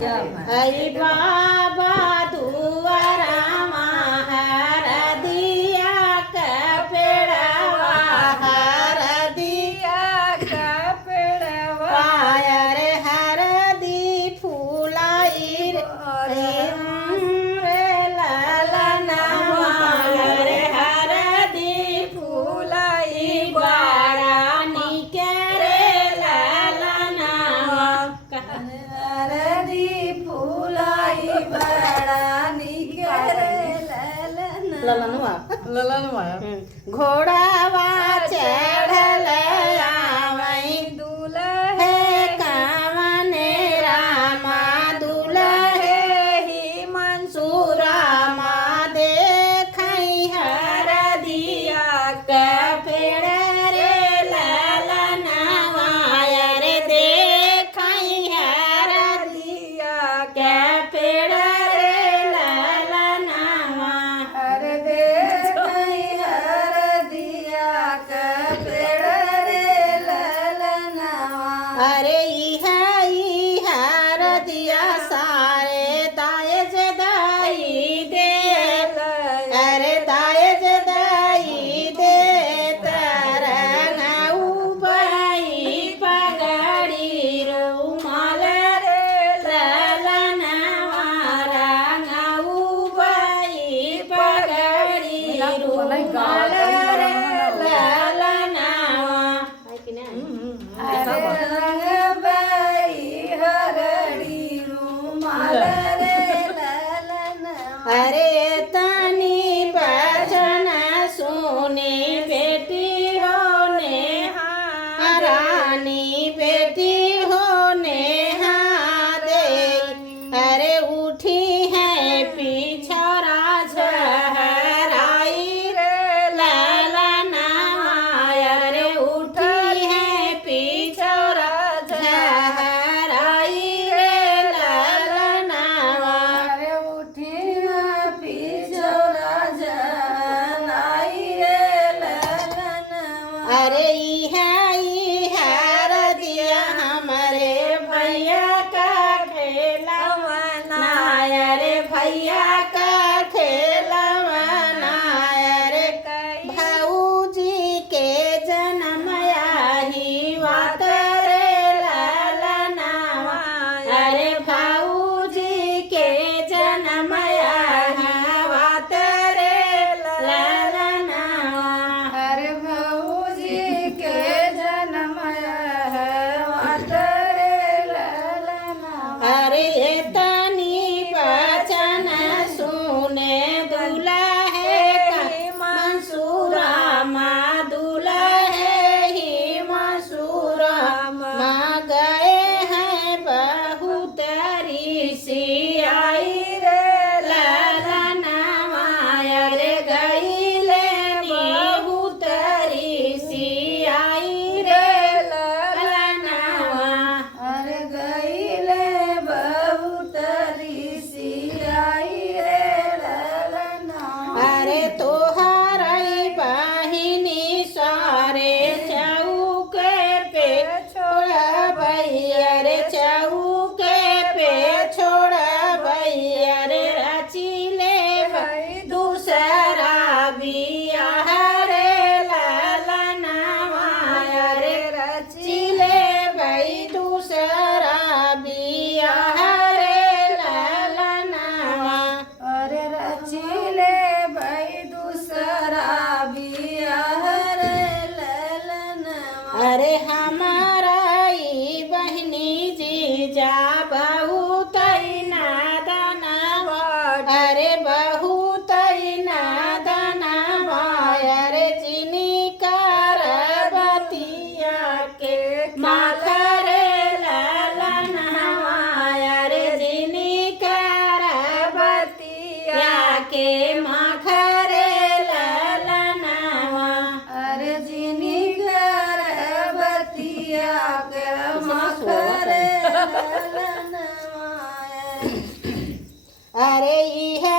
हई बाबा दुआरा हर दिया का पेड़वा हर दिया का पेड़वा पायर हर दी फूलाई रे ललनवा रे हर दी फूलाई बाड़ा निके रे ललनवा हर दी फूलाई बाड़ा निके रे ललनवा घोड़ावा चढ़ल आवई दुल्हे कावने रामा दुल्हे ही मंसूरामा देखई हर दिया का पेड़ रे ललनवा रे देखई हर दिया का पेड़ रे ललनवा हर देखई हर दिया का पेड़ रे ललनवा अरे इहा रदिया सारे दाए जदाई दे अरे दाए जदाई दे तरंगऊ बाई पगड़ी रुमाल रे ललनवा रंगऊ बाई पगड़ी रुमाल रे ललनवा रंग बाई हरड़ी रुमाल रे ललनवा अरे तनी बचन सुने बेटी होने रानी बेटी होने दे अरे उठी है पिछड़ा झहराई रे ललनवा अरे उठी है पिछड़ा झहराई रे ललनवा अरे उठी है पिछड़ा झहराई रे ललनवा अरे इहा रदिया हमरे भैया का खेलवना रे भैया का खेलवना रे भौजी के जन्म आही वात रे ललनवा अरे भौजी के जन्म आही वात रे ललनवा अरे भौजी के जन्म वात रे ललनवा अरे तनी बचन सुने दुल्हे की मंसूरामा दुल्हे ही मंसूरामा गए हैं बहुत ऋषि आई रे ललनवा रे गईले बहुत ऋषि आई रे ललनवा अरे गईले बहुत ऋषि आई रे ललनवा अरे तोहरई बहिनी सारे चौके पे छोड़बई रे चौके पे छोड़बई रे रची ले दूसरा बियाह रे ललनवा रे रची ले दूसरा बियाह रे ललनवा अरे रची ले दूसरा बियाह रे ललनवा अरे हमारा ई बहिनी जीजा बहुत नादनवा अरे बहुत नादनवा अरे जिनी कर बतिया के माखर ललनवा अरे जिनी कर बतिया के माखर ललनवा अरे जिनी कर बतिया के माखर ललनवा अरे इहा